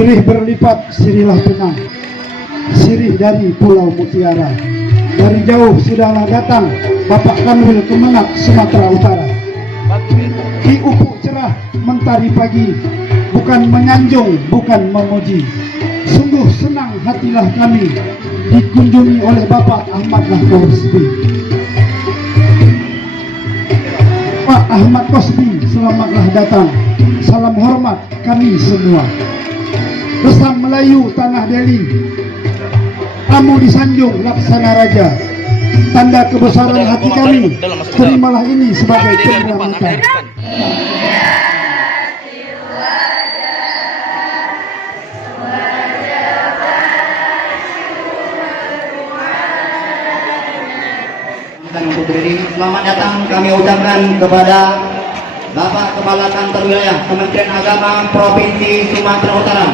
Sirih berlipat, sirihlah tenang. Sirih dari Pulau Mutiara. Dari jauh sudahlah datang Bapak Kanwil Kemenak Sumatera Utara. Di ufuk cerah mentari pagi, bukan menyanjung, bukan memuji. Sungguh senang hatilah kami dikunjungi oleh Bapak Ahmad Kosbi. Pak Ahmad Kosbi, selamatlah datang. Salam hormat kami semua. Besar Melayu Tanah Delhi, kamu disanjung laksana raja. Tanda kebesaran hati kami, terimalah ini sebagai cendera mata. Untuk berdiri, selamat datang kami ucapkan kepada Bapak Kepala Kantor Wilayah Kementerian Agama Provinsi Sumatera Utara.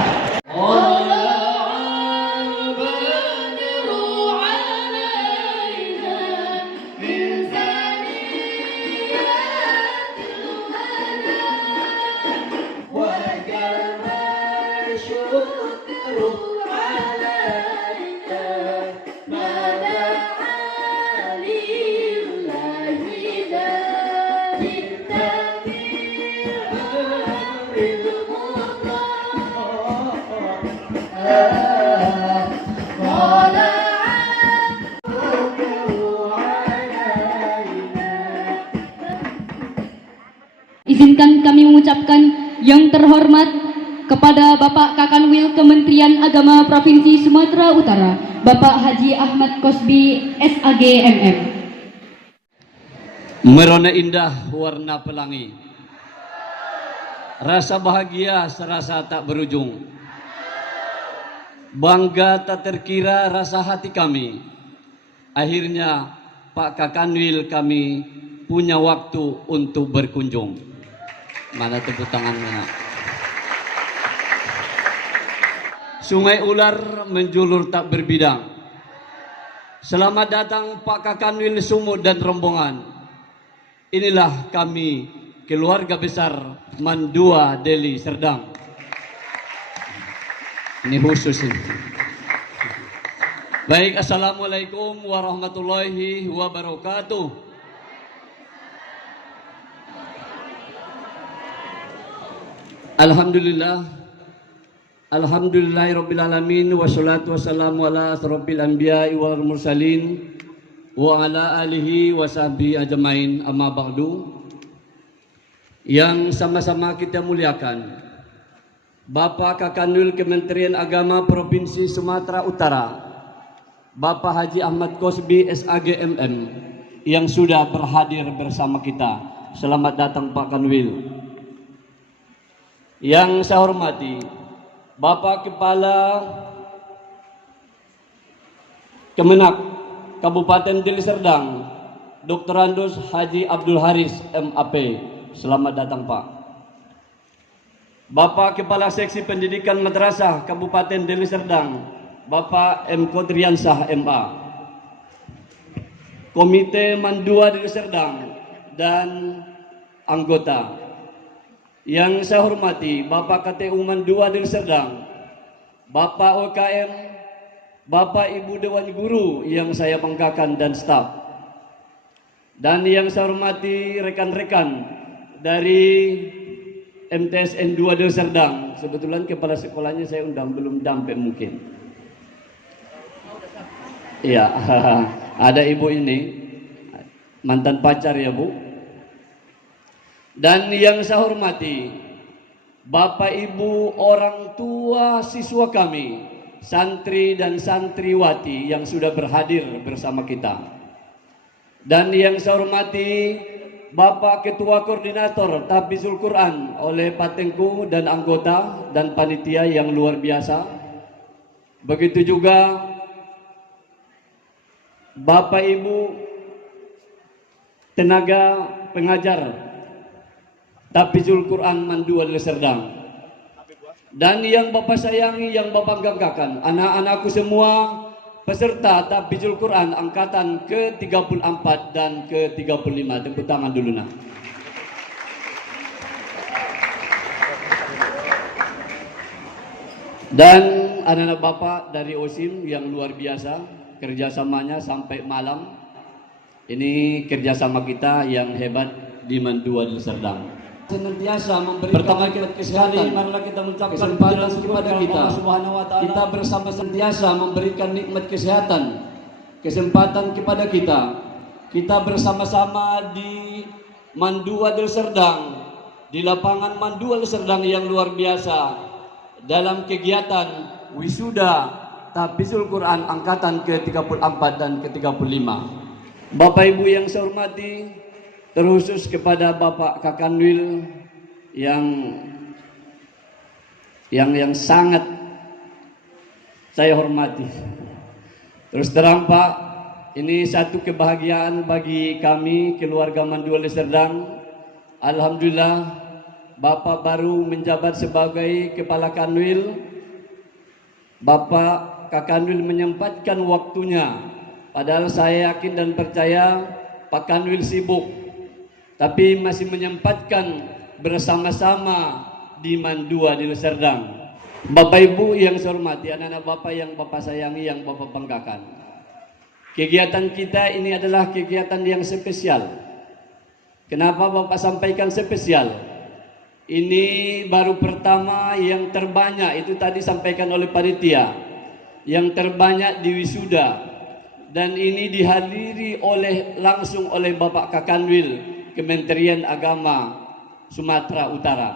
Izinkan kami mengucapkan yang terhormat kepada Bapak Kakanwil Kementerian Agama Provinsi Sumatera Utara, Bapak Haji Ahmad Kosbi, SAG MM. Merona indah warna pelangi, rasa bahagia serasa tak berujung, bangga tak terkira rasa hati kami. Akhirnya Pak Kakanwil kami punya waktu untuk berkunjung. Mana tepuk tangannya? Sungai ular menjulur tak berbidang. Selamat datang Pak Kakanwil Sumut dan rombongan. Inilah kami, keluarga besar Mandua Deli Serdang. Ini khusus ini. Baik, assalamualaikum warahmatullahi wabarakatuh. Alhamdulillah, alhamdulillahirabbil alamin, wassalatu wassalamu ala asrofil anbiya'i wal mursalin wa ala alihi wa sahbihi ajmain, amma ba'du. Yang sama-sama kita muliakan Bapak Kakanwil Kementerian Agama Provinsi Sumatera Utara, Bapak Haji Ahmad Kosbi SAG MM, yang sudah berhadir bersama kita. Selamat datang Pak Kanwil. Yang saya hormati Bapak Kepala Kemenak Kabupaten Deli Serdang, Dr. Andus Haji Abdul Haris MAP. Selamat datang Pak. Bapak Kepala Seksi Pendidikan Madrasah Kabupaten Deli Serdang, Bapak M. Kodriansah MA. Komite Mandua Deli Serdang dan anggota. Yang saya hormati Bapak KTU Mandua Deli Serdang, Bapak OKM, Bapak Ibu Dewan Guru yang saya banggakan dan staf. Dan yang saya hormati rekan-rekan dari MTSN 2 Deli Serdang. Sebetulnya kepala sekolahnya saya undang, belum sampai mungkin. Iya, ada ibu ini, mantan pacar ya Bu. Dan yang saya hormati Bapak Ibu orang tua siswa kami, santri dan santriwati yang sudah berhadir bersama kita. Dan yang saya hormati Bapak Ketua Koordinator Tahfizul Quran oleh Pak Tengku dan anggota dan panitia yang luar biasa. Begitu juga Bapak Ibu tenaga pengajar Tahfizul Quran Mandua Deli Serdang. Dan yang Bapak sayangi, yang Bapak banggakan, anak-anakku semua peserta Tahfizul Quran angkatan ke-34 dan ke-35. Tepuk tangan dulu nah. Dan anak-anak Bapak dari OSIM yang luar biasa, kerjasamanya sampai malam. Ini kerjasama kita yang hebat di Mandua Deli Serdang. Senantiasa memberikan Pertama kita kesehatan, marilah kita mengucapkan kesempatan kepada kita. Subhanahu wa ta'ala. Kita bersama senantiasa memberikan nikmat kesehatan, kesempatan kepada kita. Kita bersama-sama di Mandua Deli Serdang, di lapangan Mandua Deli Serdang yang luar biasa, dalam kegiatan wisuda Tahfizul Quran angkatan ke-34 dan ke-35. Bapak Ibu yang saya hormati, terkhusus kepada Bapak Kakanwil yang sangat saya hormati. Terus terang Pak, ini satu kebahagiaan bagi kami keluarga Mandua Deli Serdang. Alhamdulillah Bapak baru menjabat sebagai Kepala Kanwil. Bapak Kakanwil menyempatkan waktunya. Padahal saya yakin dan percaya Pak Kanwil sibuk, tapi masih menyempatkan bersama-sama di Mandua Deli Serdang. Bapak Ibu yang saya hormati, anak-anak Bapak yang Bapak sayangi, yang Bapak banggakan. Kegiatan kita ini adalah kegiatan yang spesial. Kenapa Bapak sampaikan spesial? Ini baru pertama yang terbanyak, itu tadi sampaikan oleh panitia, yang terbanyak di wisuda. Dan ini dihadiri langsung oleh Bapak Kakanwil Kementerian Agama Sumatera Utara.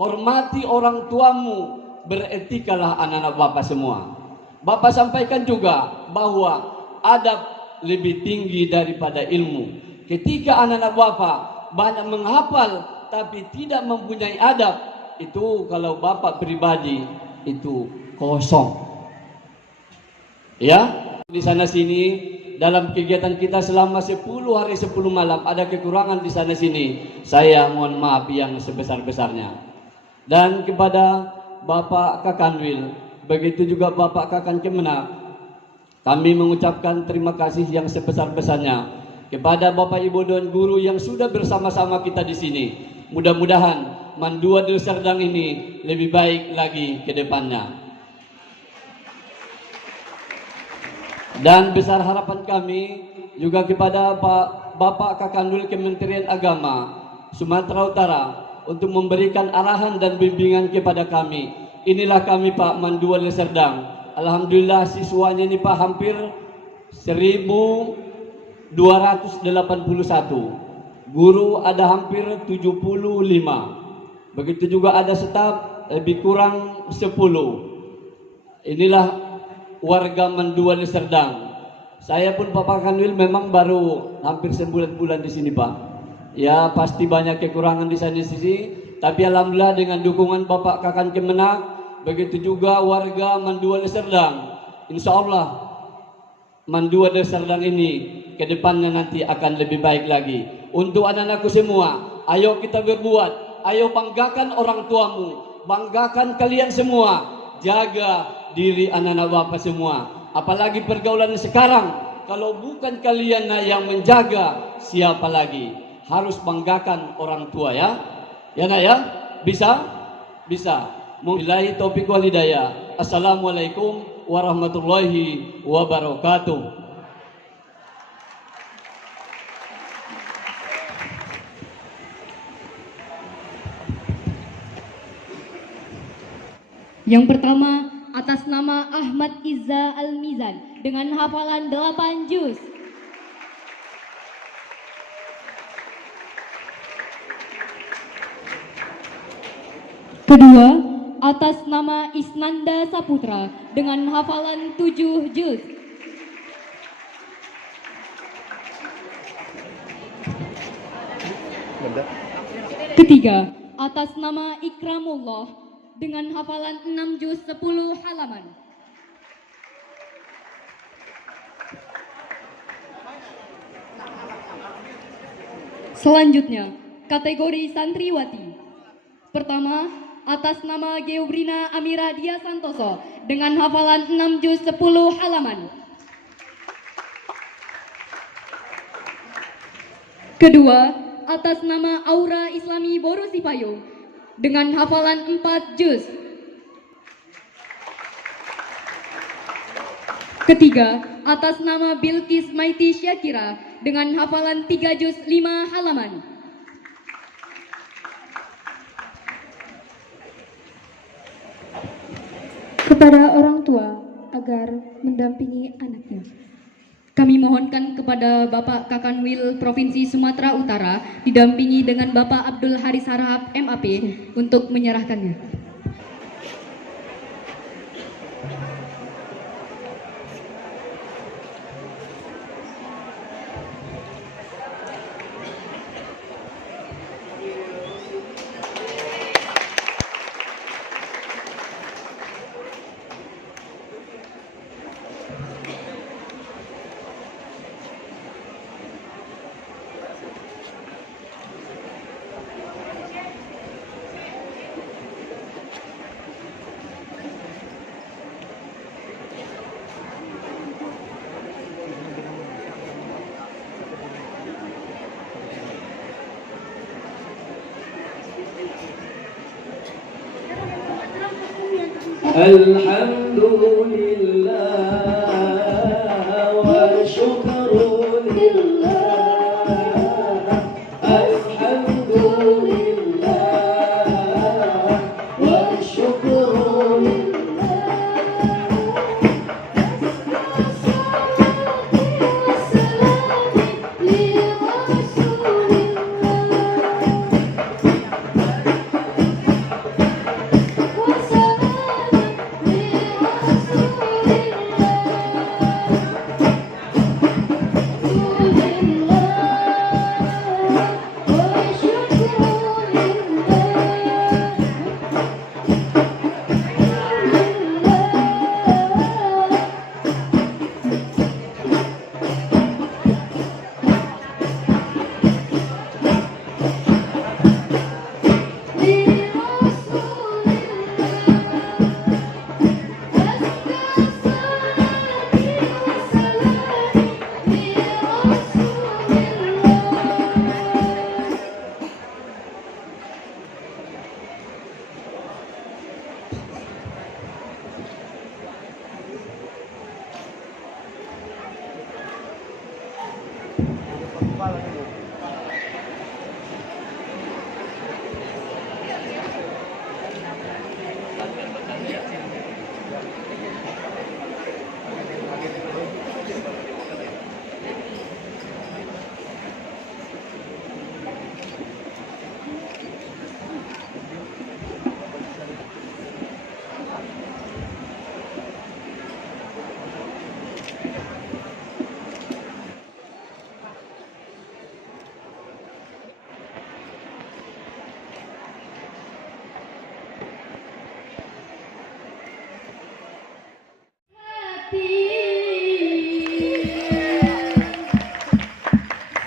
Hormati orang tuamu, beretikalah anak-anak Bapak semua. Bapak sampaikan juga bahwa adab lebih tinggi daripada ilmu. Ketika anak-anak Bapak banyak menghafal tapi tidak mempunyai adab, itu kalau Bapak pribadi itu kosong. Ya, di sana sini dalam kegiatan kita selama 10 hari 10 malam ada kekurangan di sana sini. Saya mohon maaf yang sebesar-besarnya. Dan kepada Bapak Kakanwil, begitu juga Bapak Kakan Kemenak, kami mengucapkan terima kasih yang sebesar-besarnya kepada Bapak Ibu dan guru yang sudah bersama-sama kita di sini. Mudah-mudahan Mandua Deli Serdang ini lebih baik lagi ke depannya. Dan besar harapan kami juga kepada Bapak Kakanwil Kementerian Agama Sumatera Utara untuk memberikan arahan dan bimbingan kepada kami. Inilah kami Pak Mandua Deli Serdang. Alhamdulillah siswanya ini Pak hampir 1281. Guru ada hampir 75. Begitu juga ada staf lebih kurang 10. Inilah warga Mandua Deli Serdang. Saya pun Bapak Kanwil memang baru hampir 9 bulan di sini Pak. Ya pasti banyak kekurangan di sana sini, tapi alhamdulillah dengan dukungan Bapak Kakan Kemenak, begitu juga warga Mandua Deli Serdang, insya Allah Mandua Deli Serdang ini ke depannya nanti akan lebih baik lagi. Untuk anak-anakku semua, ayo kita berbuat, ayo banggakan orang tuamu, banggakan kalian semua, jaga diri anak-anak Bapak semua. Apalagi pergaulan sekarang, kalau bukan kalian yang menjaga, siapa lagi? Harus banggakan orang tua ya. Ya nak ya? Bisa? Bisa. Billahi taufiq wal hidayah. Assalamualaikum warahmatullahi wabarakatuh. Yang pertama, atas nama Ahmad Izza Al-Mizan dengan hafalan 8 juz. Kedua, atas nama Isnanda Saputra dengan hafalan 7 juz. Ketiga, atas nama Ikramullah dengan hafalan 6 juz 10 halaman. Selanjutnya, kategori santriwati. Pertama, atas nama Geobrina Amira Dia Santoso dengan hafalan 6 juz 10 halaman. Kedua, atas nama Aura Islami Boru Sipayo dengan hafalan 4 juz. Ketiga, atas nama Bilkis Maiti Syakira dengan hafalan 3 juz 5 halaman. Kepada orang tua agar mendampingi anaknya. Kami mohonkan kepada Bapak Kakanwil Provinsi Sumatera Utara didampingi dengan Bapak Abdul Haris Harahap MAP untuk menyerahkannya. Alhamdulillah wa syukru lillah. Alhamdulillah wa syukru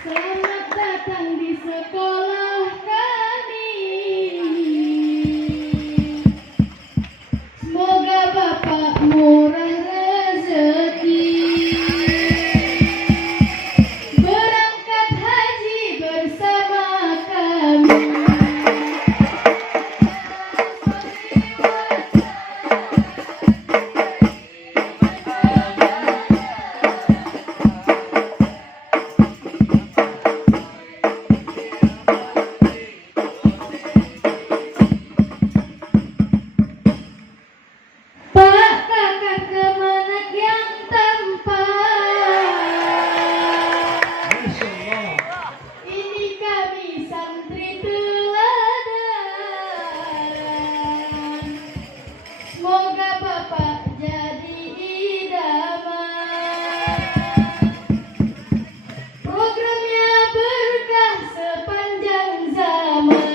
Selamat datang di sekolah kami. Semoga Bapak murah rezeki. Berangkat haji bersama kami. Pak Kakak Kemenak yang tampan, ini kami santri teladan. Semoga Bapak jadi idaman. Programnya berkah sepanjang zaman.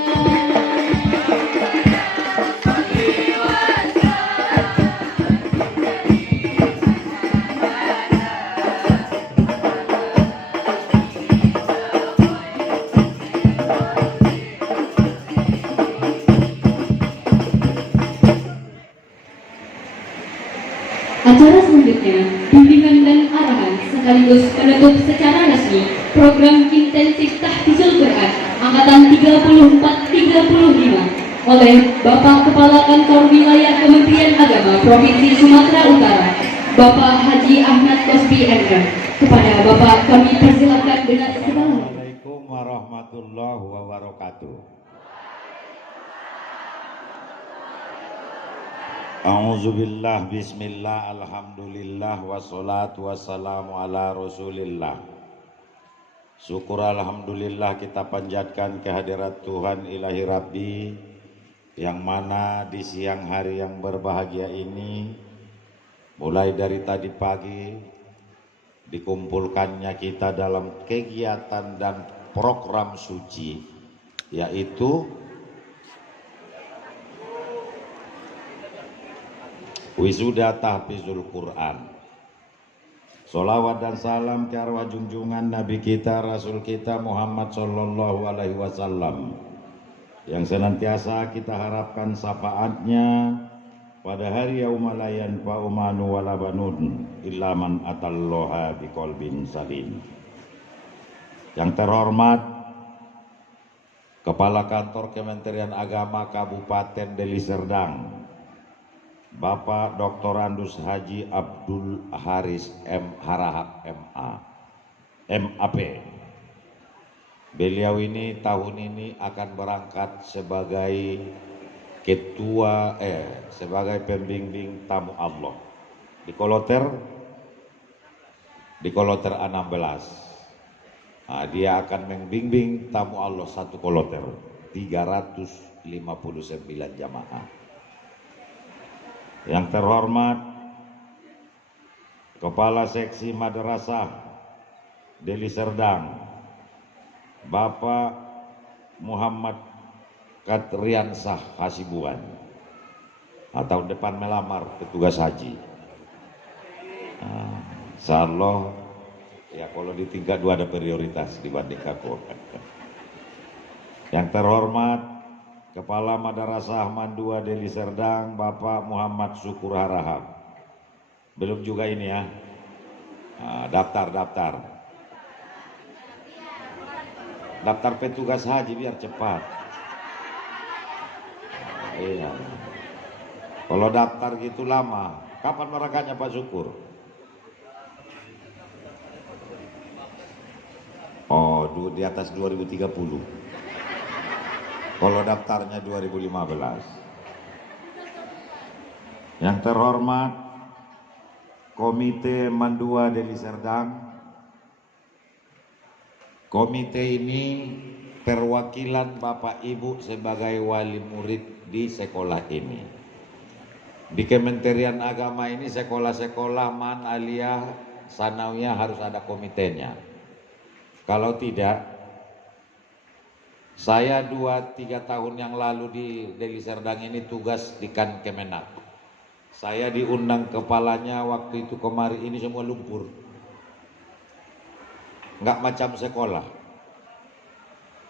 Acara selanjutnya, bimbingan dan arahan sekaligus penutup secara resmi program intensif tahfizul Quran angkatan 34-35 oleh Bapak Kepala Kantor Wilayah Kementerian Agama Provinsi Sumatera Utara, Bapak Haji Ahmad Kosbi MK. Kepada Bapak kami persilakan dengan segala. Assalamualaikum warahmatullahi wabarakatuh. A'udzubillah, bismillah, alhamdulillah, wassalatu wassalamu ala rasulillah. Syukur alhamdulillah kita panjatkan kehadirat Tuhan ilahi Rabbi, yang mana di siang hari yang berbahagia ini, mulai dari tadi pagi dikumpulkannya kita dalam kegiatan dan program suci, yaitu wisuda tahfizul Quran. Salawat dan salam ke arwah junjungan Nabi kita, Rasul kita Muhammad Sallallahu Alaihi Wasallam, yang senantiasa kita harapkan syafaatnya pada hari yauma la yanfa'u malun wala banun illa man atallaha biqalbin salim. Yang terhormat Kepala Kantor Kementerian Agama Kabupaten Deli Serdang, Bapak Dr. Andus Haji Abdul Haris M. Harahap MAP. Beliau ini tahun ini akan berangkat sebagai sebagai pembimbing tamu Allah di Koloter 16. Nah, dia akan membimbing tamu Allah satu Koloter 359 jamaah. Yang terhormat Kepala Seksi Madrasah Deli Serdang, Bapak Muhammad Katriansah Hasibuan, atau depan melamar petugas haji. Insyaallah ya, kalau di tingkat 2 ada prioritas dibanding aku. Yang terhormat Kepala Madrasah Mandua Deli Serdang, Bapak Muhammad Syukur Harahap. Belum juga ini ya. Daftar petugas haji biar cepat. Iya. Kalau daftar gitu lama. Kapan merekatnya Pak Syukur? Oh, di atas 2030. Kalau daftarnya 2015. Yang terhormat Komite Mandua Deli Serdang. Komite ini perwakilan Bapak Ibu sebagai wali murid di sekolah ini. Di Kementerian Agama ini sekolah-sekolah man aliyah sanawiyah harus ada komitenya. Kalau tidak, saya 2-3 tahun yang lalu di Deli Serdang ini tugas di Kemenak. Saya diundang kepalanya waktu itu kemari, ini semua lumpur. Nggak macam sekolah.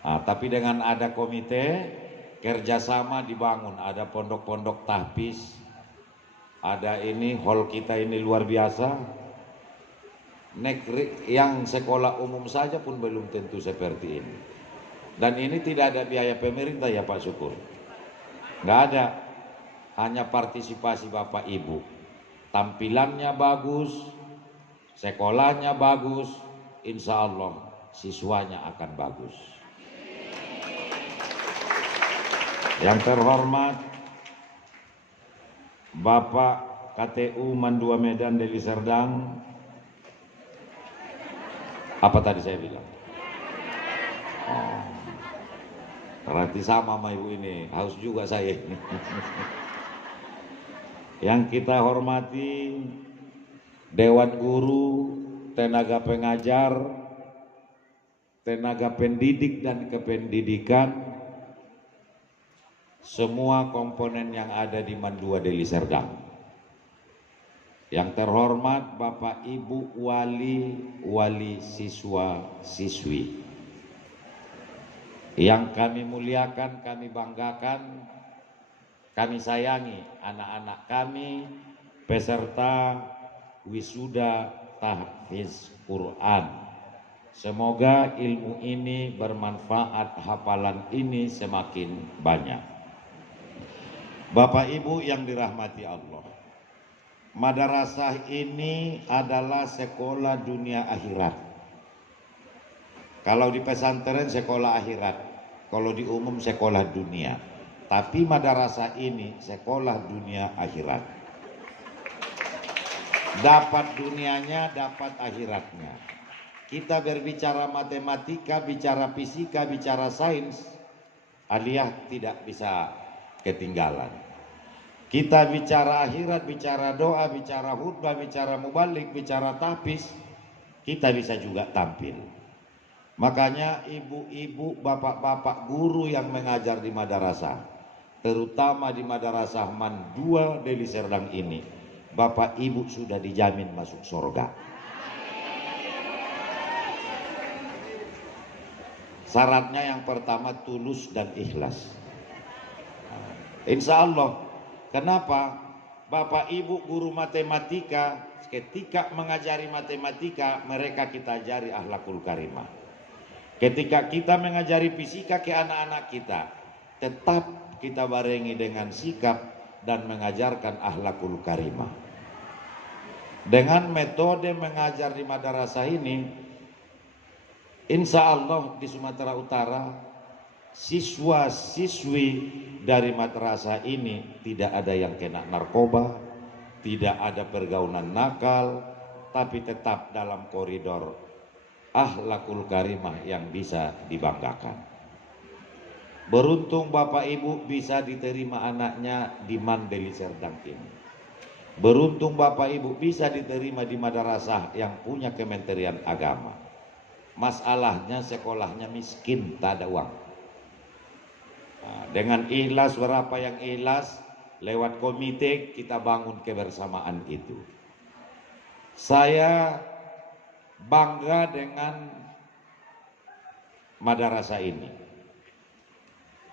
Nah, tapi dengan ada komite, kerjasama dibangun. Ada pondok-pondok tahfiz, ada ini, hall kita ini luar biasa. Negeri yang sekolah umum saja pun belum tentu seperti ini. Dan ini tidak ada biaya pemerintah ya Pak Syukur. Nggak ada, hanya partisipasi Bapak Ibu. Tampilannya bagus, sekolahnya bagus, insya Allah siswanya akan bagus. Yang terhormat Bapak KTU Mandua Medan Deli Serdang. Apa tadi saya bilang? Oh. Berarti sama sama ibu ini, haus juga saya. Yang kita hormati Dewan Guru, tenaga pengajar, tenaga pendidik dan kependidikan, semua komponen yang ada di Mandua Deli Serdang. Yang terhormat Bapak Ibu wali siswa siswi, yang kami muliakan, kami banggakan, kami sayangi anak-anak kami peserta wisuda tahfiz Quran. Semoga ilmu ini bermanfaat, hafalan ini semakin banyak. Bapak Ibu yang dirahmati Allah, madrasah ini adalah sekolah dunia akhirat. Kalau di pesantren sekolah akhirat, kalau di umum sekolah dunia. Tapi madrasah ini sekolah dunia akhirat. Dapat dunianya, dapat akhiratnya. Kita berbicara matematika, bicara fisika, bicara sains, aliyah tidak bisa ketinggalan. Kita bicara akhirat, bicara doa, bicara khutbah, bicara mubalik, bicara tahfiz, kita bisa juga tampil. Makanya ibu-ibu, bapak-bapak guru yang mengajar di madrasah, terutama di madrasah Man 2 Deli Serdang ini, bapak ibu sudah dijamin masuk surga. Syaratnya yang pertama tulus dan ikhlas. Insya Allah. Kenapa? Bapak ibu guru matematika ketika mengajari matematika mereka kita ajari akhlakul karimah. Ketika kita mengajari fisika ke anak-anak kita, tetap kita barengi dengan sikap dan mengajarkan akhlakul karimah. Dengan metode mengajar di madrasah ini, insya Allah di Sumatera Utara siswa-siswi dari madrasah ini tidak ada yang kena narkoba, tidak ada pergaulan nakal, tapi tetap dalam koridor akhlakul karimah yang bisa dibanggakan. Beruntung Bapak Ibu bisa diterima anaknya di Mandeli Serdang ini. Beruntung Bapak Ibu bisa diterima di madrasah yang punya Kementerian Agama. Masalahnya sekolahnya miskin, tak ada uang. Nah, dengan ikhlas, berapa yang ikhlas, lewat komite kita bangun kebersamaan itu. Saya bangga dengan madrasah ini.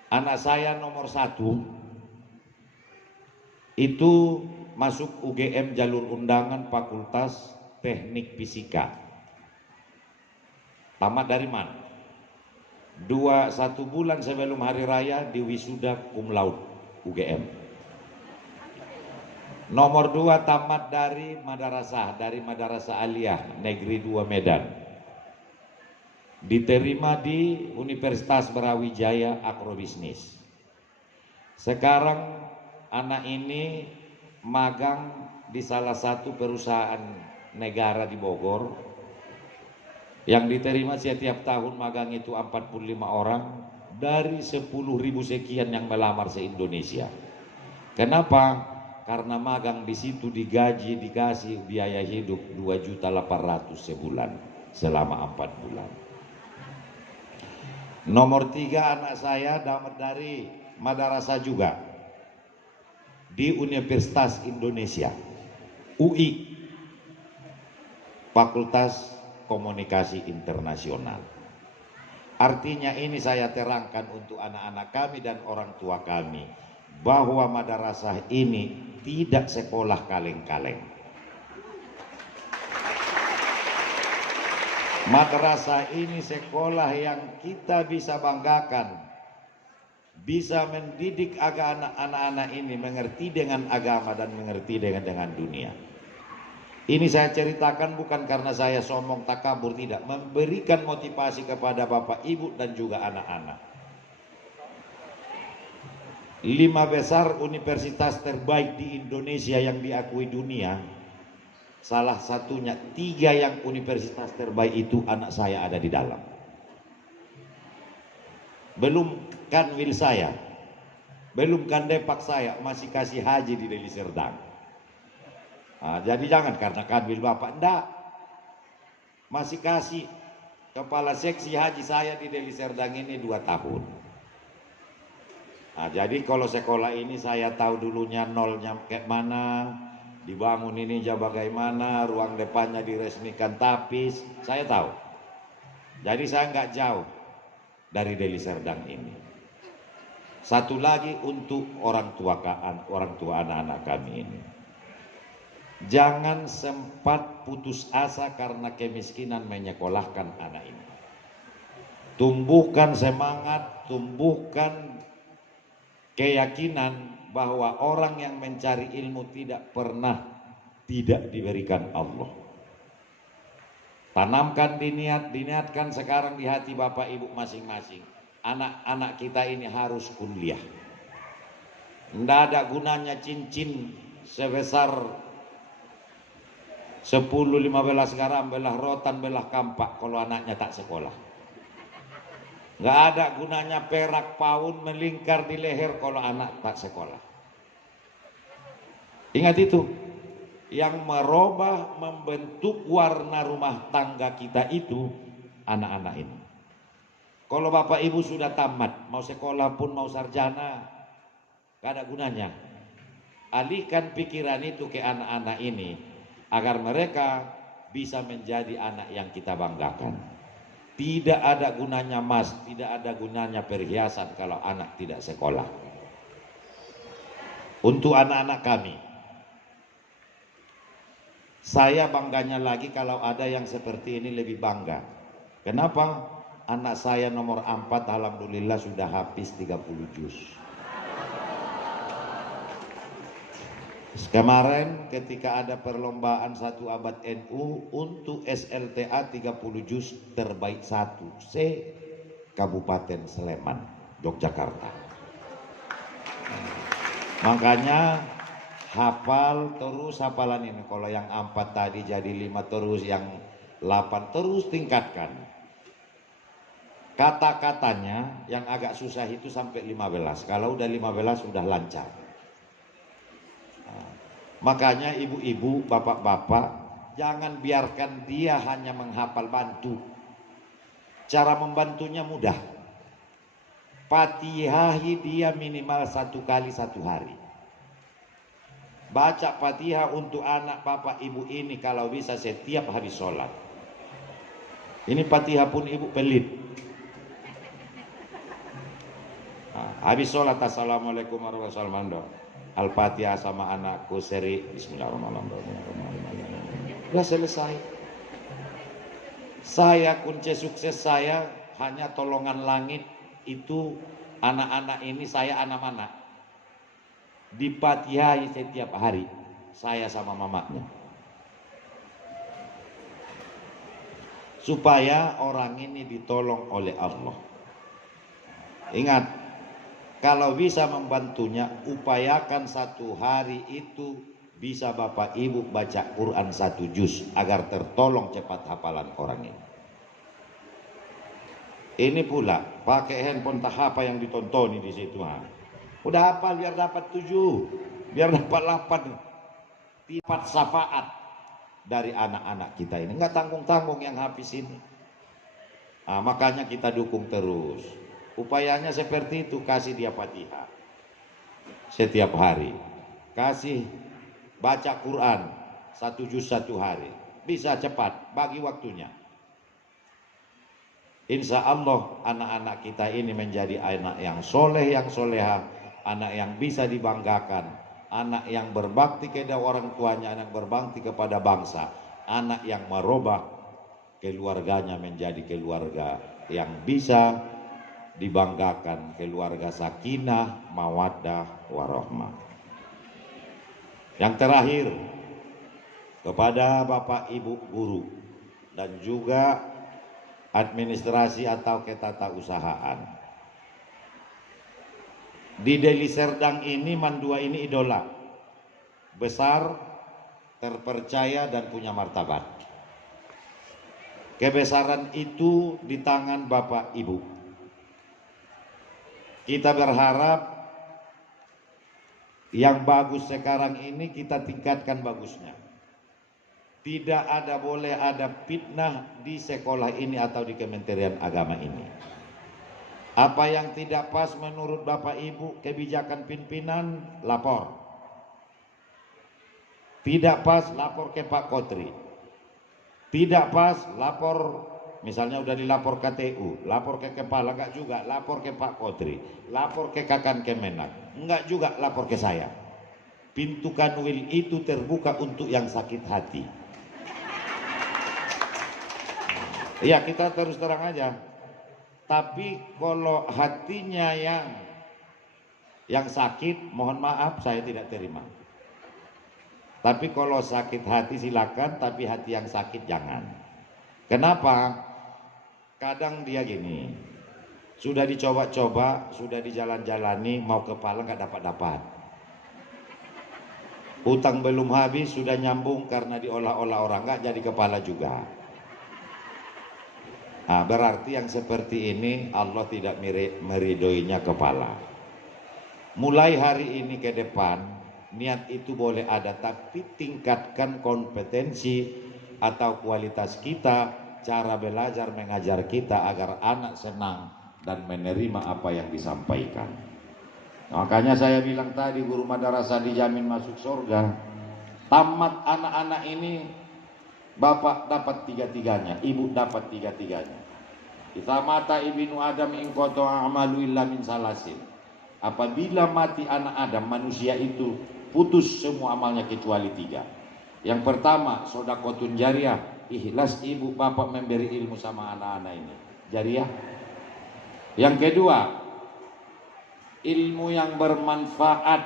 Anak saya nomor 1 itu masuk UGM jalur undangan Fakultas Teknik Fisika. Tamat dari mana? 1 bulan sebelum hari raya di wisuda cum laude UGM. Nomor 2 tamat dari Madrasah Aliyah Negeri 2 Medan. Diterima di Universitas Brawijaya Agrobisnis. Sekarang anak ini magang di salah satu perusahaan negara di Bogor. Yang diterima setiap tahun magang itu 45 orang dari 10.000 sekian yang melamar se-Indonesia. Kenapa? Karena magang di situ digaji, dikasih biaya hidup 2.800.000 sebulan selama 4 bulan. Nomor 3 anak saya dapat dari madrasah juga di Universitas Indonesia, UI, Fakultas Komunikasi Internasional. Artinya ini saya terangkan untuk anak-anak kami dan orang tua kami bahwa madrasah ini tidak sekolah kaleng-kaleng. Madrasah ini sekolah yang kita bisa banggakan, bisa mendidik agar anak-anak ini mengerti dengan agama dan mengerti dengan dunia. Ini saya ceritakan bukan karena saya sombong takabur, tidak, memberikan motivasi kepada Bapak Ibu dan juga anak-anak. 5 besar universitas terbaik di Indonesia yang diakui dunia, salah satunya 3 yang universitas terbaik itu anak saya ada di dalam. Belum kanwil saya, belum kandepak saya, masih kasih haji di Deli Serdang. Nah, jadi jangan karena kanwil bapak, enggak, masih kasih kepala seksi haji saya di Deli Serdang ini 2 tahun. Nah, jadi kalau sekolah ini saya tahu dulunya nolnya kayak mana, dibangun ini aja bagaimana, ruang depannya diresmikan tapis, saya tahu. Jadi saya nggak jauh dari Deli Serdang ini. Satu lagi untuk orang tua anak-anak kami ini. Jangan sempat putus asa karena kemiskinan menyekolahkan anak ini. Tumbuhkan semangat, tumbuhkan keyakinan bahwa orang yang mencari ilmu tidak pernah tidak diberikan Allah. Tanamkan diniatkan sekarang di hati Bapak Ibu masing-masing. Anak-anak kita ini harus kuliah. Tidak ada gunanya cincin sebesar 10-15 gram belah rotan belah kampak kalau anaknya tak sekolah. Nggak ada gunanya perak paun melingkar di leher kalau anak tak sekolah. Ingat itu. Yang merubah, membentuk warna rumah tangga kita itu anak-anak ini. Kalau Bapak Ibu sudah tamat, mau sekolah pun mau sarjana, gak ada gunanya. Alihkan pikiran itu ke anak-anak ini agar mereka bisa menjadi anak yang kita banggakan. Tidak ada gunanya emas, tidak ada gunanya perhiasan kalau anak tidak sekolah. Untuk anak-anak kami, saya bangganya lagi kalau ada yang seperti ini, lebih bangga. Kenapa? Anak saya nomor 4 alhamdulillah sudah habis 30 juz. Kemarin ketika ada perlombaan 1 abad NU untuk SLTA 30 juz terbaik 1 C Kabupaten Sleman, Yogyakarta. Makanya hafal terus hafalan ini. Kalau yang 4 tadi jadi 5 terus, yang 8 terus tingkatkan. Kata-katanya yang agak susah itu sampai 15. Kalau udah 15 sudah lancar. Nah, makanya ibu-ibu, bapak-bapak, jangan biarkan dia hanya menghafal, bantu. Cara membantunya mudah. Fatihahi dia minimal 1 kali 1 hari. Baca Fatihah untuk anak bapak ibu ini kalau bisa setiap habis sholat. Ini Fatihah pun ibu pelit. Nah, habis sholat assalamualaikum warahmatullahi wabarakatuh. Al-Fatihah sama anakku seri bismillahirrahmanirrahim. Sudah selesai. Saya kunci sukses saya hanya tolongan langit itu anak-anak ini, saya anak-anak dipatihai setiap hari, saya sama mamanya, supaya orang ini ditolong oleh Allah. Ingat, kalau bisa membantunya, upayakan 1 hari itu bisa Bapak Ibu baca Quran 1 juz agar tertolong cepat hafalan orang ini. Ini pula pakai handphone tak apa yang ditontoni di situ. Udah hafal biar dapat 7, biar dapat 8. Tipat syafaat dari anak-anak kita ini. Enggak tanggung-tanggung yang habis ini. Nah, makanya kita dukung terus. Upayanya seperti itu, kasih dia Fatihah setiap hari. Kasih baca Quran 1 juz 1 hari. Bisa cepat, bagi waktunya. Insya Allah anak-anak kita ini menjadi anak yang soleh, yang soleha, anak yang bisa dibanggakan, anak yang berbakti kepada orang tuanya, anak berbakti kepada bangsa, anak yang merubah keluarganya menjadi keluarga yang bisa dibanggakan, keluarga sakinah, mawaddah, warahmah. Yang terakhir, kepada Bapak Ibu guru dan juga administrasi atau ketatausahaan. Di Deli Serdang ini, Mandua ini idola besar, terpercaya dan punya martabat. Kebesaran itu di tangan Bapak Ibu. Kita berharap yang bagus sekarang ini kita tingkatkan bagusnya. Tidak ada boleh ada fitnah di sekolah ini atau di Kementerian Agama ini. Apa yang tidak pas menurut Bapak Ibu, kebijakan pimpinan, lapor. Tidak pas, lapor ke Pak Kotri. Tidak pas, lapor, misalnya udah dilapor KTU, lapor ke kepala, enggak juga, lapor ke Pak Kotri, lapor ke Kakan Kemenak, enggak juga lapor ke saya. Pintu Kanwil itu terbuka untuk yang sakit hati. Ya, kita terus terang aja. Tapi kalau hatinya yang sakit, mohon maaf saya tidak terima. Tapi kalau sakit hati silakan, tapi hati yang sakit jangan. Kenapa? Kadang dia gini, sudah dicoba-coba, sudah dijalan-jalani, mau kepala nggak dapat-dapat. Utang belum habis, sudah nyambung karena diolah-olah orang, nggak jadi kepala juga. Nah, berarti yang seperti ini Allah tidak meridoinya kepala. Mulai hari ini ke depan, niat itu boleh ada, tapi tingkatkan kompetensi atau kualitas kita, cara belajar mengajar kita agar anak senang dan menerima apa yang disampaikan. Makanya saya bilang tadi, guru madrasah dijamin masuk surga. Tamat anak-anak ini, bapak dapat tiga-tiganya, ibu dapat tiga-tiganya. Kita mata ibnu Adam in qata a'malu illa min salasin. Apabila mati anak Adam, manusia itu putus semua amalnya kecuali tiga. Yang pertama, sodaqotun jariyah, ikhlas ibu bapak memberi ilmu sama anak-anak ini, jariyah. Yang kedua, ilmu yang bermanfaat.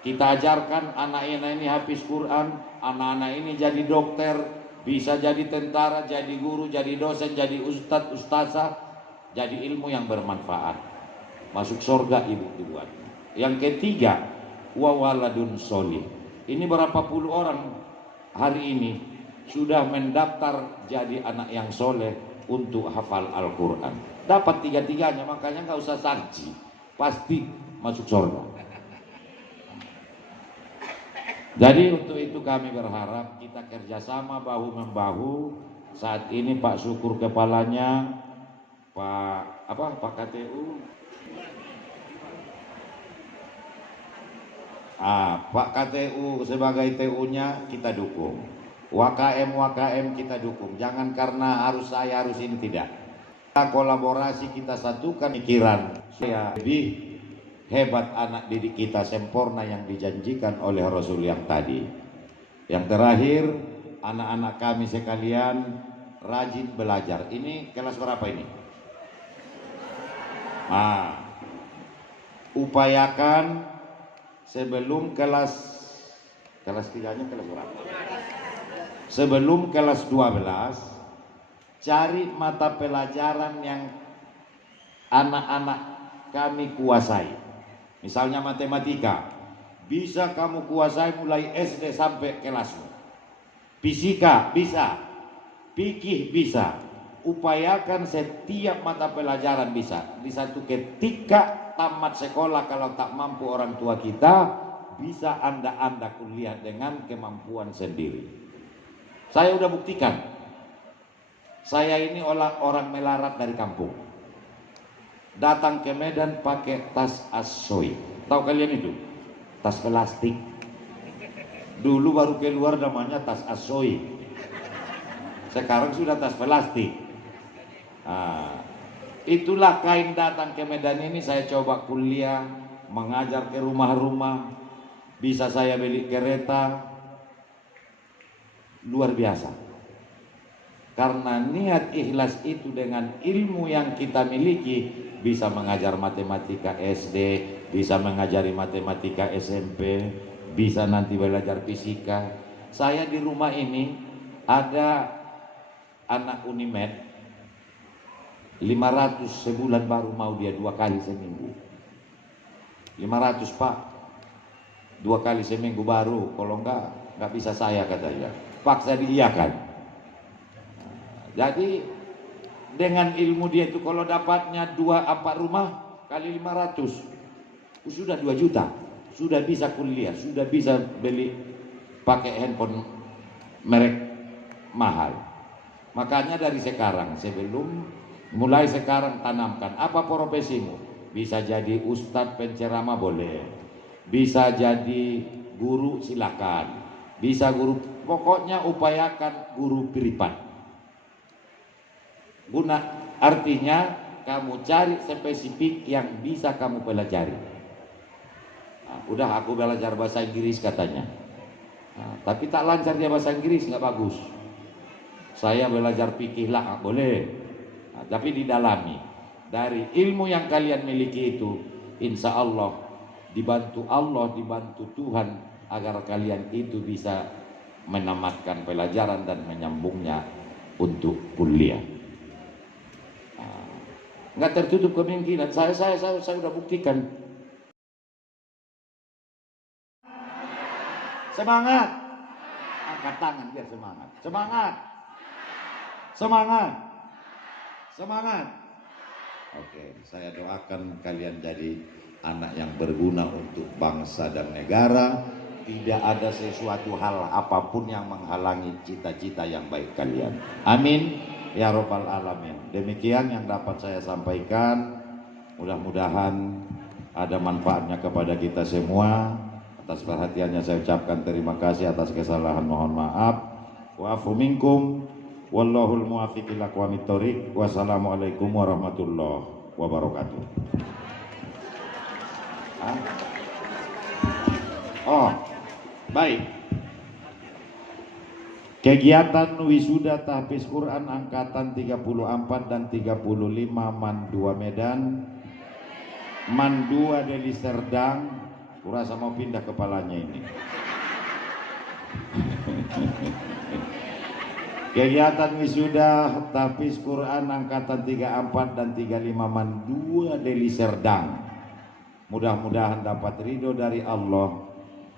Kita ajarkan anak-anak ini hafiz Quran, anak-anak ini jadi dokter, bisa jadi tentara, jadi guru, jadi dosen, jadi ustadz, ustazah, jadi ilmu yang bermanfaat. Masuk surga ibu dibuat. Yang ketiga, wawaladun solih. Ini berapa puluh orang hari ini sudah mendaftar jadi anak yang soleh untuk hafal Al-Quran. Dapat tiga-tiganya, makanya nggak usah saksi, pasti masuk surga. Jadi untuk itu kami berharap kita kerjasama bahu-membahu. Saat ini Pak Syukur kepalanya, Pak KTU, Pak KTU sebagai TU-nya kita dukung. WKM kita dukung. Jangan karena harus saya, harus ini, tidak. Kita kolaborasi, kita satukan pikiran. Saya lebih hebat anak didik kita, sempurna yang dijanjikan oleh Rasul yang tadi. Yang terakhir, anak-anak kami sekalian rajin belajar. Ini kelas berapa ini? Upayakan sebelum kelas 3-nya kelas berapa? Sebelum kelas 12, cari mata pelajaran yang anak-anak kami kuasai. Misalnya matematika, bisa kamu kuasai mulai SD sampai kelasmu. Fisika bisa, fikih bisa. Upayakan setiap mata pelajaran bisa. Di satu ketika tamat sekolah, kalau tak mampu orang tua kita, bisa anda kuliah dengan kemampuan sendiri. Saya udah buktikan. Saya ini orang melarat dari kampung. Datang ke Medan pakai tas Asoy. Tahu kalian itu? Tas plastik. Dulu baru keluar namanya tas Asoy. Sekarang sudah tas plastik. Itulah kain datang ke Medan ini, saya coba kuliah, mengajar ke rumah-rumah. Bisa saya beli kereta. Luar biasa. Karena niat ikhlas itu dengan ilmu yang kita miliki, bisa mengajar matematika SD, bisa mengajari matematika SMP, bisa nanti belajar fisika. Saya di rumah ini ada anak Unimed 500 sebulan, baru mau dia 2 kali seminggu. 500 Pak, 2 kali seminggu baru, kalau enggak bisa saya, katanya. Paksa diiyakan. Jadi dengan ilmu dia itu, kalau dapatnya 2 rumah kali 500, sudah 2 juta, sudah bisa kuliah, sudah bisa beli pakai handphone merek mahal. Makanya dari sekarang, mulai sekarang tanamkan, apa profesimu? Bisa jadi ustadz penceramah boleh, bisa jadi guru silakan, bisa guru, pokoknya upayakan guru privat. Guna artinya kamu cari spesifik yang bisa kamu pelajari. Udah aku belajar bahasa Inggris katanya, tapi tak lancar dia bahasa Inggris, nggak bagus. Saya belajar fikih lah, boleh, tapi didalami. Dari ilmu yang kalian miliki itu, insya Allah dibantu Tuhan agar kalian itu bisa menamatkan pelajaran dan menyambungnya untuk kuliah. Nggak tertutup kemungkinan. Saya sudah buktikan. Semangat. Angkat tangan biar semangat. Semangat. Semangat. Semangat. Oke, saya doakan kalian jadi anak yang berguna untuk bangsa dan negara. Tidak ada sesuatu hal apapun yang menghalangi cita-cita yang baik kalian. Amin ya robbal alamin. Demikian yang dapat saya sampaikan. Mudah-mudahan ada manfaatnya kepada kita semua. Atas perhatiannya saya ucapkan terima kasih. Atas kesalahan mohon maaf. Wa'afu minkum. Wallahul muwaffiq ila aqwamit thoriq. Wassalamualaikum warahmatullahi wabarakatuh. Oh, baik. Kegiatan wisuda tahfiz Quran angkatan 34 dan 35 Man 2 Medan, Man 2 Deli Serdang. Kurasa mau pindah kepalanya ini. Kegiatan wisuda tahfiz Quran angkatan 34 dan 35 Man 2 Deli Serdang. Mudah-mudahan dapat ridho dari Allah.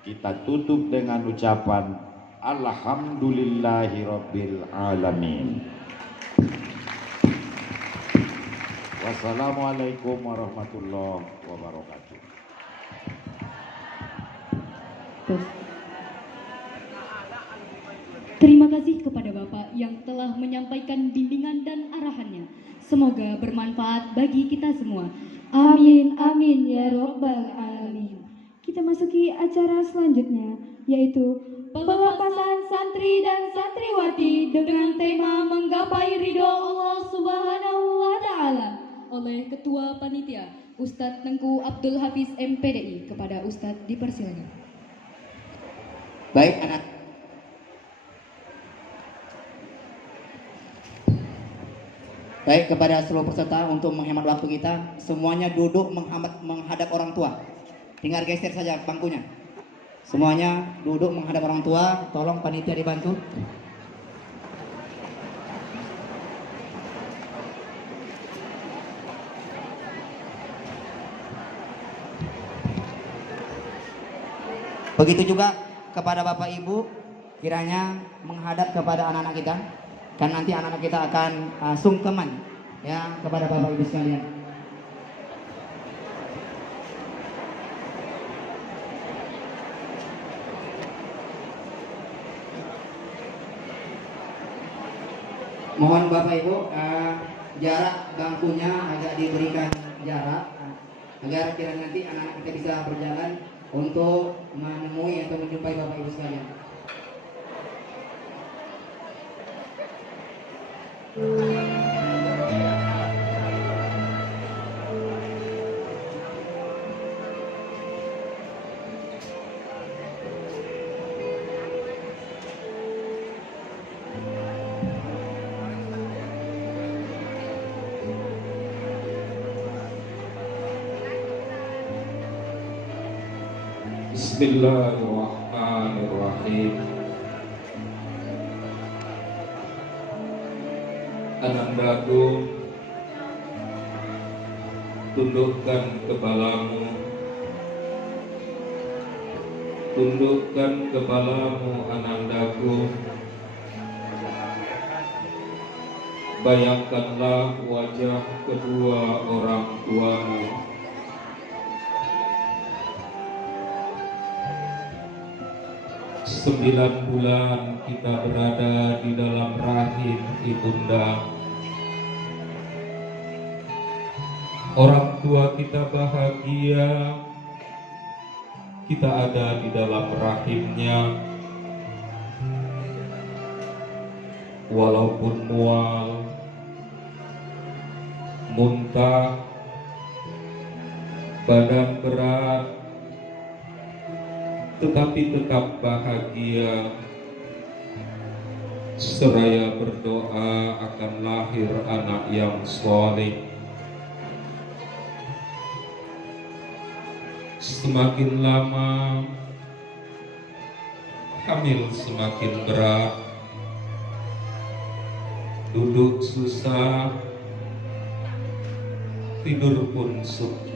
Kita tutup dengan ucapan Alhamdulillahirabbil alamin. Wassalamualaikum warahmatullahi wabarakatuh. Terima kasih kepada Bapak yang telah menyampaikan bimbingan dan arahannya. Semoga bermanfaat bagi kita semua. Amin, amin ya robbal alamin. Kita masuki acara selanjutnya, yaitu pelepasan santri dan santriwati dengan tema menggapai ridho Allah Subhanahu wa Ta'ala oleh Ketua Panitia Ustadz Tengku Abdul Hafiz MPDI. Kepada Ustadz dipersilakan. Baik anak. Baik, kepada seluruh peserta, untuk menghemat waktu kita, semuanya duduk menghadap orang tua. Tinggal geser saja bangkunya. Semuanya duduk menghadap orang tua. Tolong panitia dibantu. Begitu juga kepada Bapak Ibu, kiranya menghadap kepada anak-anak kita. Kan nanti anak-anak kita akan sungkeman ya kepada Bapak Ibu sekalian. Mohon Bapak Ibu jarak bangkunya agak diberikan jarak agar kiranya nanti anak-anak kita bisa berjalan untuk menemui atau menjumpai Bapak Ibu sekalian. Bismillahirrahmanirrahim. Anandaku, tundukkan kepalamu. Tundukkan kepalamu, Anandaku. Bayangkanlah wajah kedua orang tuamu. Sembilan bulan kita berada di dalam rahim ibunda. Orang tua kita bahagia, kita ada di dalam rahimnya. Walaupun mual, muntah, badan berat, tetapi tetap bahagia, seraya berdoa akan lahir anak yang soleh. Semakin lama hamil semakin berat, duduk susah, tidur pun sulit.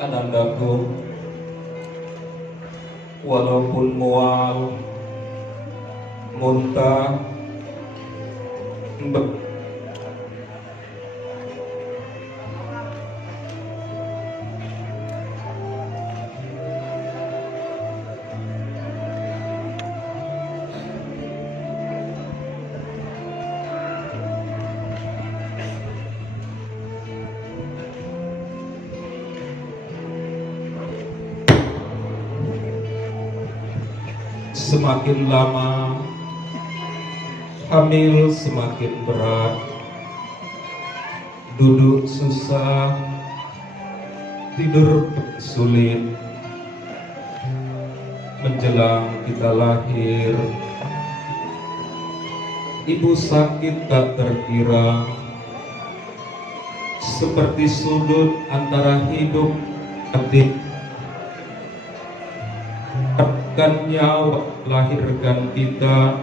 Anandaku, walaupun mual, muntah, semakin lama hamil semakin berat, duduk susah, tidur sulit. Menjelang kita lahir, ibu sakit tak terkira, seperti sudut antara hidup mati. Kan nyawa lahirkan kita,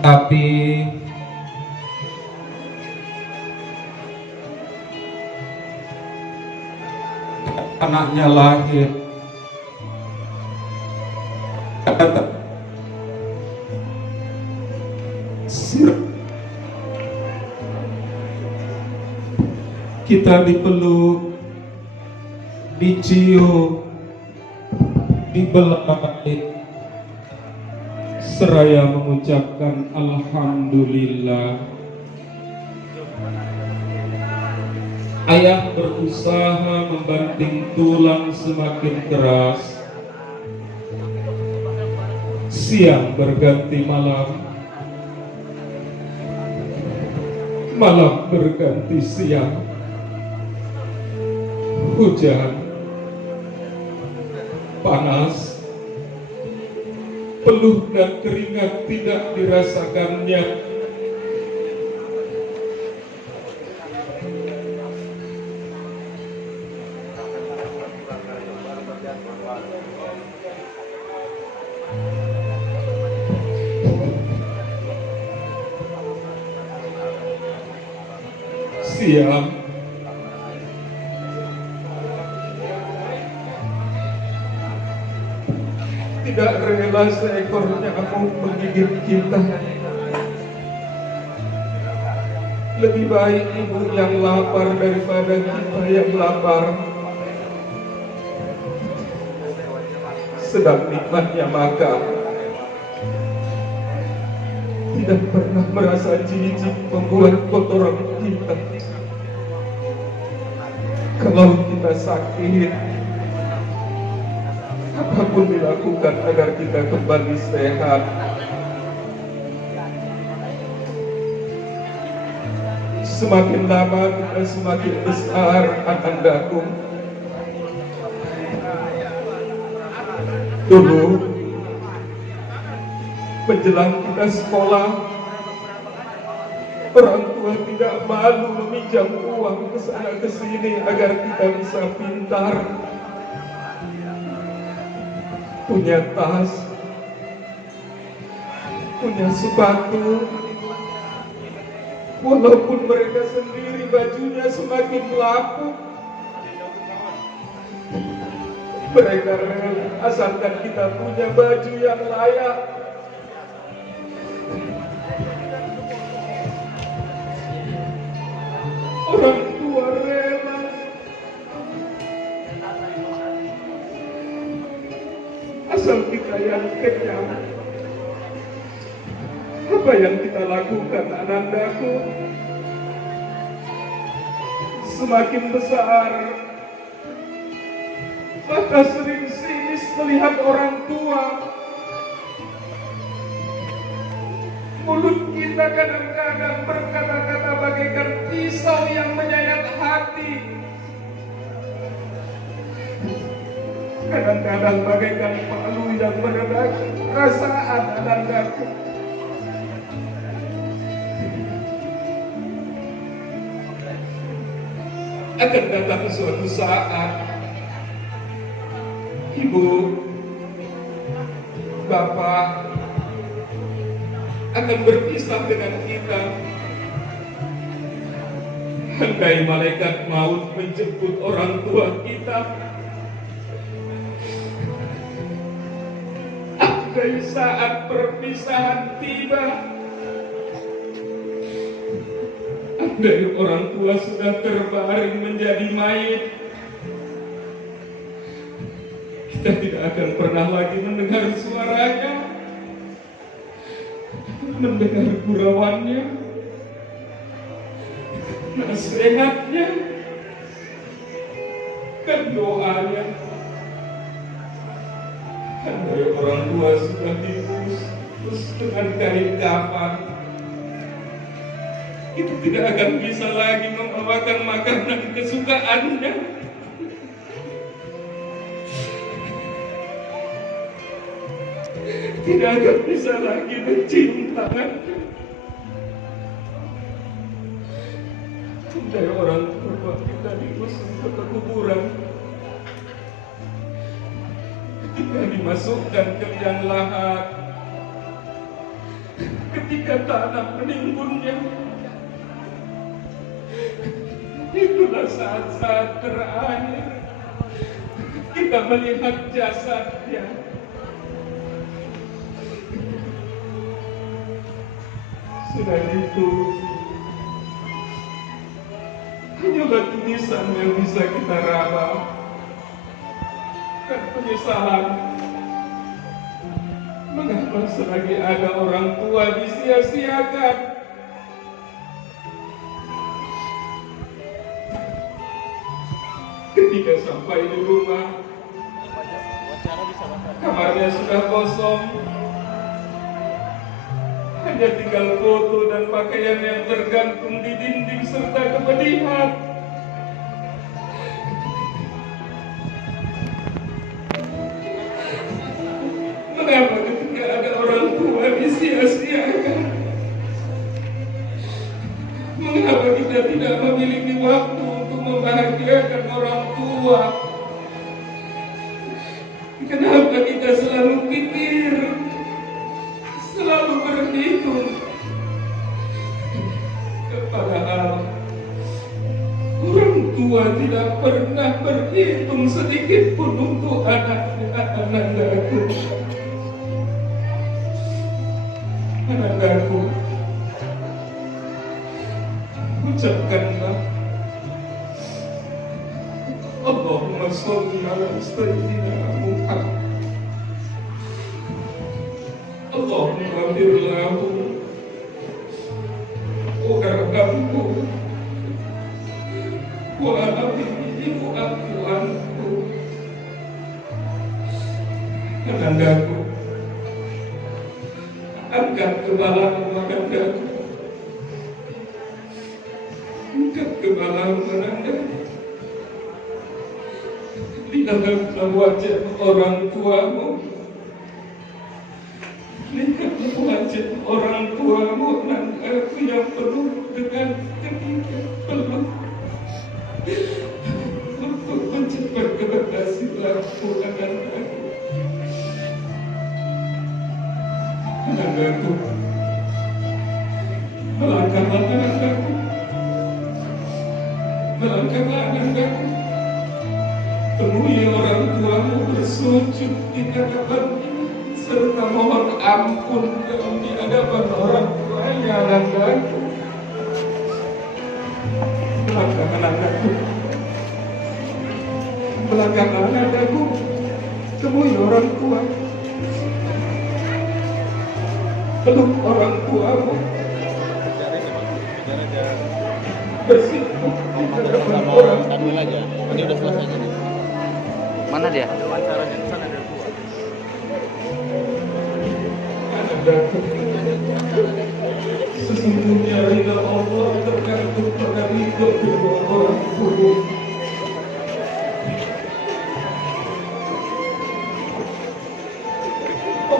tapi anaknya lahir, kita dipeluk, dicium, dibelai, seraya mengucapkan alhamdulillah. Ayah berusaha membanting tulang semakin keras. Siang berganti malam, malam berganti siang. Hujan, panas, peluh dan keringat tidak dirasakannya. Siang, tidak rela seekor nyamuk menggigit kita. Lebih baik ibu yang lapar daripada kita yang lapar. Sedang nikmatnya makan, tidak pernah merasa jijik membuat kotoran kita. Kalau kita sakit, apapun dilakukan agar kita kembali sehat. Semakin lama kita semakin besar Anandaku. Dulu menjelang kita sekolah, orang tua tidak malu meminjam uang ke sana ke sini agar kita bisa pintar. Punya tas, punya sepatu, walaupun mereka sendiri bajunya semakin lapuk, mereka rela asalkan kita punya baju yang layak. Orang tua rela asal kita yang kenyang. Apa yang kita lakukan, anandaku? Semakin besar, maka sering sinis melihat orang tua. Mulut kita kadang-kadang berkata-kata bagaikan pisau yang menyayat hati. Kadang-kadang bagaikan palu yang menedak perasaan anandaku. Akan datang suatu saat ibu, bapak akan berpisah dengan kita. Andai malaikat maut menjemput orang tua kita, andai saat perpisahan tiba, andai orang tua sudah terbaring menjadi mayit, kita tidak akan pernah lagi mendengar suaranya, mendengar gurauannya, nasihatnya, dan doanya. Andai orang tua sudah dibungkus dengan kain kafan, itu tidak akan bisa lagi membawakan makanan kesukaannya. Tidak akan bisa lagi mencium tangannya. Andai orang tua kita diusung ke kuburan, ketika dimasukkan ke liang lahat, ketika tanah menimbunnya, itulah saat-saat terakhir kita melihat jasadnya. Sudah itu, hanyalah tulisan yang bisa kita raba dan penyesalan. Mengapa selagi ada orang tua disia-siakan? Ketika sampai di rumah, kamarnya sudah kosong, hanya tinggal foto dan pakaian yang tergantung di dinding serta kepedihan. Mengapa ketika ada orang tua disia-siakan? Mengapa kita tidak memiliki waktu untuk membahagiakan orang tua? Kenapa kita selalu pikir, selalu berhitung? Padahal orang tua tidak pernah berhitung sedikit pun untuk anak-anakku. Anakku, ucapkanlah Allahumma sholli ala sayyidina Muhammad. Allahumma ghfir lahu warhamhu wa afihi wa'fu anhu. Anandaku, angkat kepalamu anandaku, angkat kepalamu anandaku. Lihatlah wajah orang tuamu, lihatlah wajib orang tuamu dan aku yang penuh dengan ketiga peluh untuk mencapai keberhasilanku anakku. Anakku, melangkahlah anakku, melangkahlah anakku, penuhi orang tuamu bersujud di hadapannya serta mohon ampun di hadapan orang tuanya anakku. Melangkahlah anakku, melangkahlah anakku, temui orang tua, peluk orang tuamu, bersimpuh di hadapan orang tua. Ini udah selesai jadi. Mana dia? Sesungguhnya ridha Allah tergantung pada ridha kedua orang tua.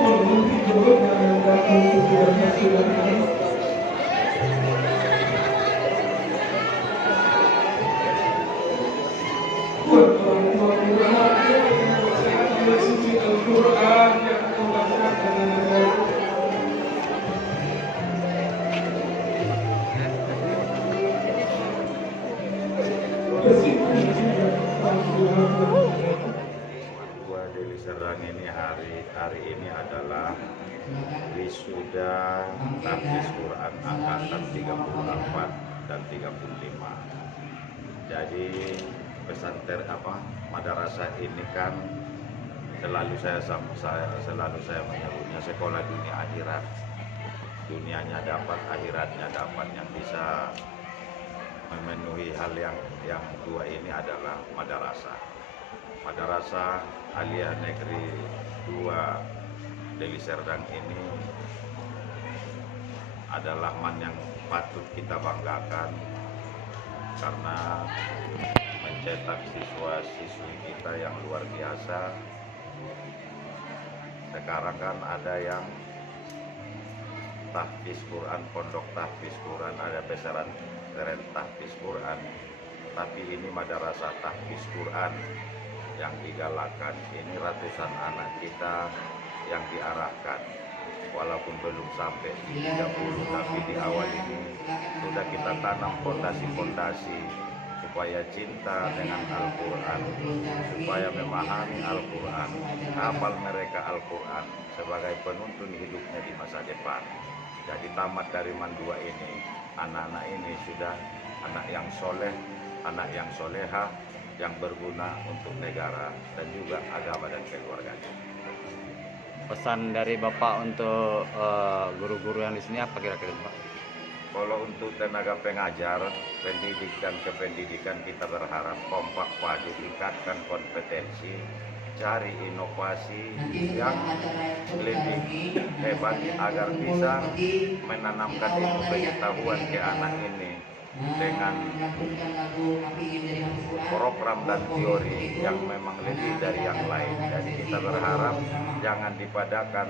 Memenuhi doa yang datang kepada Tuhan. Buat orang tua bahagia dengan bacaan suci Al-Quran yang kau bacakan anakku. Dua Deli Serdang ini hari ini adalah wisuda tahfiz Quran angkatan 34 dan 35. Jadi pesantren madrasah ini kan selalu saya menyebutnya sekolah dunia akhirat. Dunianya dapat, akhiratnya dapat. Yang bisa memenuhi hal yang dua ini adalah madrasah. Madrasah Aliyah Negeri 2 Deli Serdang ini adalah man yang patut kita banggakan karena mencetak siswa-siswi kita yang luar biasa. Sekarang kan ada yang tahfiz Quran, pondok tahfiz Quran, ada pesantren tahfiz Quran, tapi ini madrasah tahfiz Quran yang digalakan. Ini ratusan anak kita yang diarahkan, walaupun belum sampai 30, tapi di awal ini sudah kita tanam fondasi-fondasi supaya cinta dengan Al-Quran, supaya memahami Al-Quran, hafal mereka Al-Quran sebagai penuntun hidupnya di masa depan. Jadi tamat dari Mandua ini, anak-anak ini sudah anak yang soleh, anak yang soleha, yang berguna untuk negara dan juga agama dan keluarganya. Pesan dari Bapak untuk guru-guru yang di sini apa kira-kira Pak? Kalau untuk tenaga pengajar, pendidikan kependidikan kita berharap kompak padu, tingkatkan kompetensi, cari inovasi yang lebih hebat agar bisa menanamkan ilmu pengetahuan ke anak ini dengan program dan teori yang memang lebih dari yang lain. Jadi kita berharap jangan dipadakan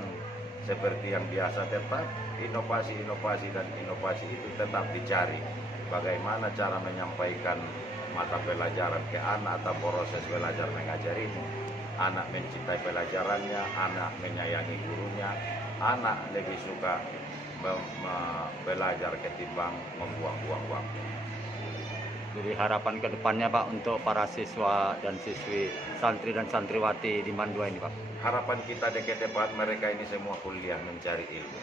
seperti yang biasa, tetap inovasi-inovasi dan inovasi itu tetap dicari. Bagaimana cara menyampaikan mata pelajaran ke anak atau proses belajar mengajar ini. Anak mencintai pelajarannya, anak menyayangi gurunya, anak lebih suka belajar ketimbang membuang-buang waktu. Jadi harapan ke depannya Pak untuk para siswa dan siswi, santri dan santriwati di Mandua ini Pak? Harapan kita ke depan mereka ini semua kuliah mencari ilmu.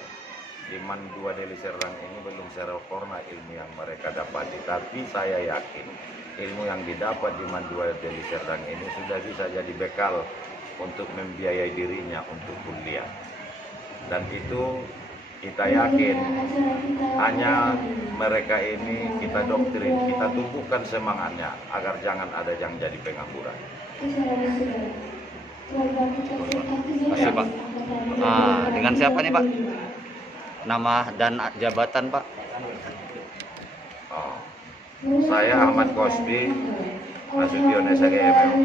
Di Mandua Deli Serdang ini belum sempurna ilmu yang mereka dapati, tapi saya yakin ilmu yang didapat di Mandua Deli Serdang ini sudah bisa jadi bekal untuk membiayai dirinya untuk kuliah. Dan itu kita yakin hanya mereka ini kita doktrin, kita tumbuhkan semangatnya agar jangan ada yang jadi pengangguran. Terima kasih Pak. Dengan siapa nih Pak? Nama dan jabatan Pak? Saya Ahmad Kosbi, Nasution SAG MM,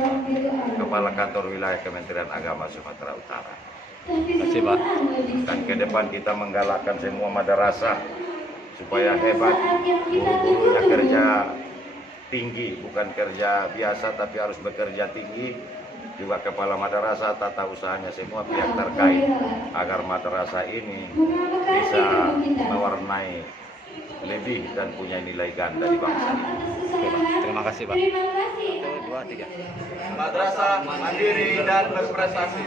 Kepala Kantor Wilayah Kementerian Agama Sumatera Utara. Terima kasih Pak. Dan ke depan kita menggalakkan semua madrasah supaya hebat, guru-gurunya kerja tinggi, bukan kerja biasa tapi harus bekerja tinggi. Juga kepala madrasah, tata usahanya, semua pihak terkait agar madrasah ini bisa mewarnai lebih dan punya nilai ganda di bangsa ini. Oke, Pak. Terima kasih Pak. 1, 2, 3. Madrasah mandiri dan berprestasi.